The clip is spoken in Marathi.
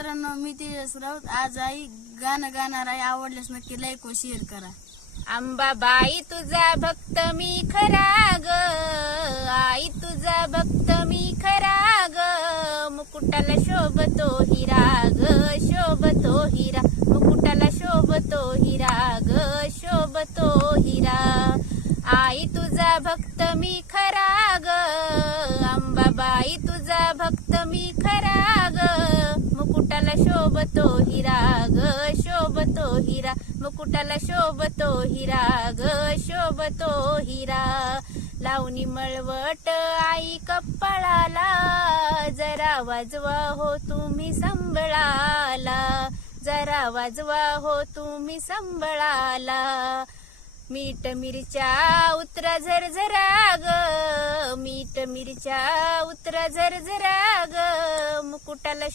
मित्रांनो, मी तेजस राऊत. आज आई गाणं गाणार आहे. आवडल्यास नक्की लाईक व शेअर करा. अंबाबाई तुझा भक्त मी खरा ग, आई तुझा भक्त मी खरा ग, मुकुटाला शोभतो हिरा ग, शोभतो हिरा, मुकुटाला शोभतो हिरा ग, शोभतो हिरा. आई तुझा भक्त मी खरा ग, अंबाबाई तुझा भक्त मी खरा ग, मुकुटाला शोभतो हिरा ग, शोभतो हिरा, मुकुटाला शोभतो हिरा ग, शोभतो हिरा. लावणी मळवट आई कपाळाला, जरा वाजवा हो तुम्ही संबळाला, जरा वाजवा हो तुम्ही संबळाला. मीठ मिरच्या उतरा झरझरा ग, मीठ मिरच्या उतरा झरझरा ग, मुकुटाला